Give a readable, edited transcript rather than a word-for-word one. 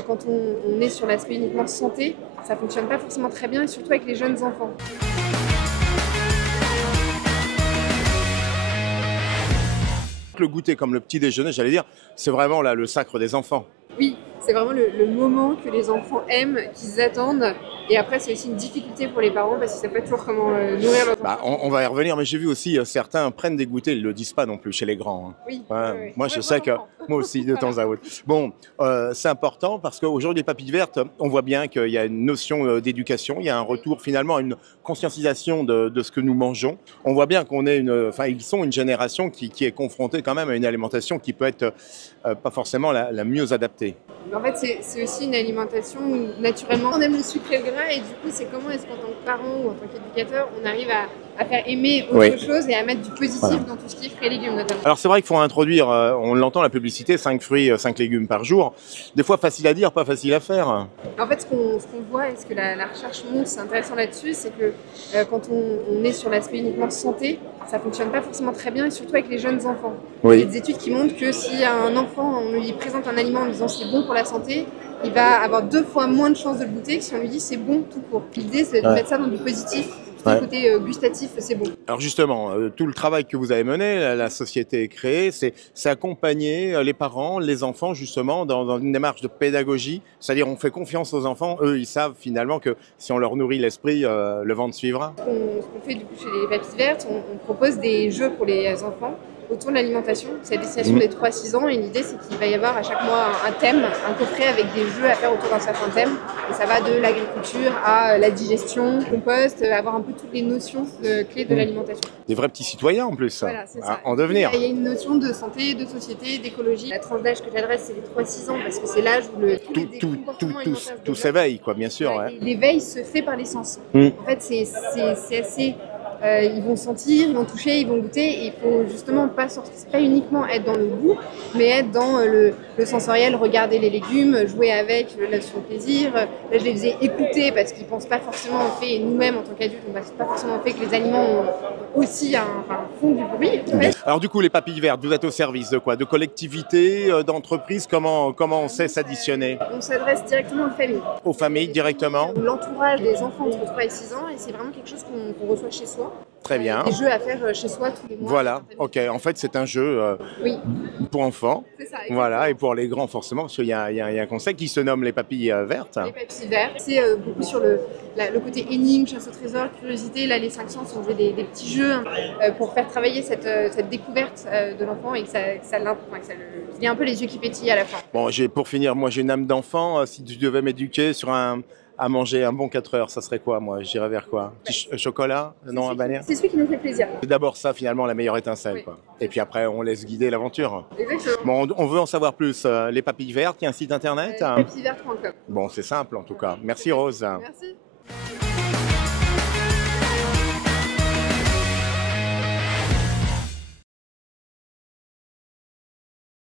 quand on est sur l'aspect uniquement santé, ça fonctionne pas forcément très bien, et surtout avec les jeunes enfants. Le goûter comme le petit déjeuner, j'allais dire, c'est vraiment là le sacre des enfants. Oui, c'est vraiment le moment que les enfants aiment, qu'ils attendent. Et après, c'est aussi une difficulté pour les parents parce qu'ils ne savent pas toujours comment nourrir leurs Bah, enfants. on va y revenir, mais j'ai vu aussi certains prennent des goûters, ils le disent pas non plus chez les grands, hein. Oui, Ouais, oui, oui. moi je sais que Comprends. moi aussi de temps à autre. Bon, c'est important parce qu'aujourd'hui les papilles vertes, on voit bien qu'il y a une notion d'éducation, il y a un retour finalement à une conscientisation de ce que nous mangeons. On voit bien qu'on est enfin ils sont une génération qui est confrontée quand même à une alimentation qui peut être pas forcément la mieux adaptée. Mais en fait, c'est aussi une alimentation où, naturellement, on aime le sucre et le gras. Et du coup, c'est comment est-ce qu'en tant que parent ou en tant qu'éducateur, on arrive à faire aimer autre Oui. chose et à mettre du positif Voilà. dans tout ce qui est fruits et légumes, notamment. Alors c'est vrai qu'il faut introduire, on l'entend la publicité, 5 fruits, 5 légumes par jour. Des fois facile à dire, pas facile à faire. En fait, ce qu'on voit et ce que la recherche montre, c'est intéressant là-dessus, c'est que quand on est sur l'aspect uniquement santé, ça fonctionne pas forcément très bien, et surtout avec les jeunes enfants. Oui. Il y a des études qui montrent que si un enfant, on lui présente un aliment en lui disant c'est bon pour la santé, il va avoir 2 fois moins de chances de le goûter que si on lui dit c'est bon tout court. L'idée, c'est de mettre ça dans du positif. Tout le côté gustatif, c'est bon. Alors justement, tout le travail que vous avez mené, la société est créée, c'est accompagner les parents, les enfants justement dans une démarche de pédagogie. C'est-à-dire on fait confiance aux enfants, eux ils savent finalement que si on leur nourrit l'esprit, le ventre suivra. Ce qu'on fait du coup chez les Papilles Vertes, on propose des jeux pour les enfants autour de l'alimentation. C'est à destination des 3-6 ans, et l'idée c'est qu'il va y avoir à chaque mois un thème, un coffret avec des jeux à faire autour d'un certain thème. Et ça va de l'agriculture à la digestion, compost, avoir un peu toutes les notions clés de l'alimentation. Des vrais petits citoyens en plus, Voilà, c'est ça. en devenir. Il y a une notion de santé, de société, d'écologie. La tranche d'âge que j'adresse, c'est les 3-6 ans parce que c'est l'âge où Tout s'éveille, quoi, bien sûr. Ouais. L'éveil se fait par les sens. Mm. En fait, c'est assez... ils vont sentir, ils vont toucher, ils vont goûter. Et il faut justement pas uniquement être dans le goût, mais être dans le sensoriel, regarder les légumes, jouer avec, la notion de plaisir. Là, je les faisais écouter parce qu'ils pensent pas forcément au fait, et nous-mêmes en tant qu'adultes, on ne pense pas forcément au fait que les aliments ont aussi font du bruit. En fait. Alors du coup, les papilles vertes, vous êtes au service de quoi? De collectivités, d'entreprises? Comment on sait s'additionner? On s'adresse directement aux familles. Aux familles directement? L'entourage des enfants entre 3 et 6 ans, et c'est vraiment quelque chose qu'on reçoit chez soi. Très bien. Des jeux à faire chez soi tous les mois. Voilà, ok. En fait, c'est un jeu Oui, pour enfants. c'est ça. Voilà, et pour les grands, forcément, parce qu'il y a un concept qui se nomme les papilles vertes. Les papilles vertes, c'est beaucoup sur le côté énigme, chasse au trésor, curiosité. Là, les 5 sens, on faisait des petits jeux pour faire travailler cette découverte de l'enfant et qu'il ait un peu les yeux qui pétillent à la fin. Bon, pour finir, moi j'ai une âme d'enfant. Si tu devais m'éduquer à manger un bon 4 heures, ça serait quoi, moi? J'irais vers quoi? Petit chocolat? Non, un bannière? C'est celui qui nous fait plaisir. C'est d'abord ça, finalement, la meilleure étincelle, Oui. quoi. Et puis après, on laisse guider l'aventure. Exactement. Bon, on veut en savoir plus. Les papilles vertes, il y a un site internet? Papillesvertes.com. Bon, c'est simple en tout cas. Merci Rose. Merci.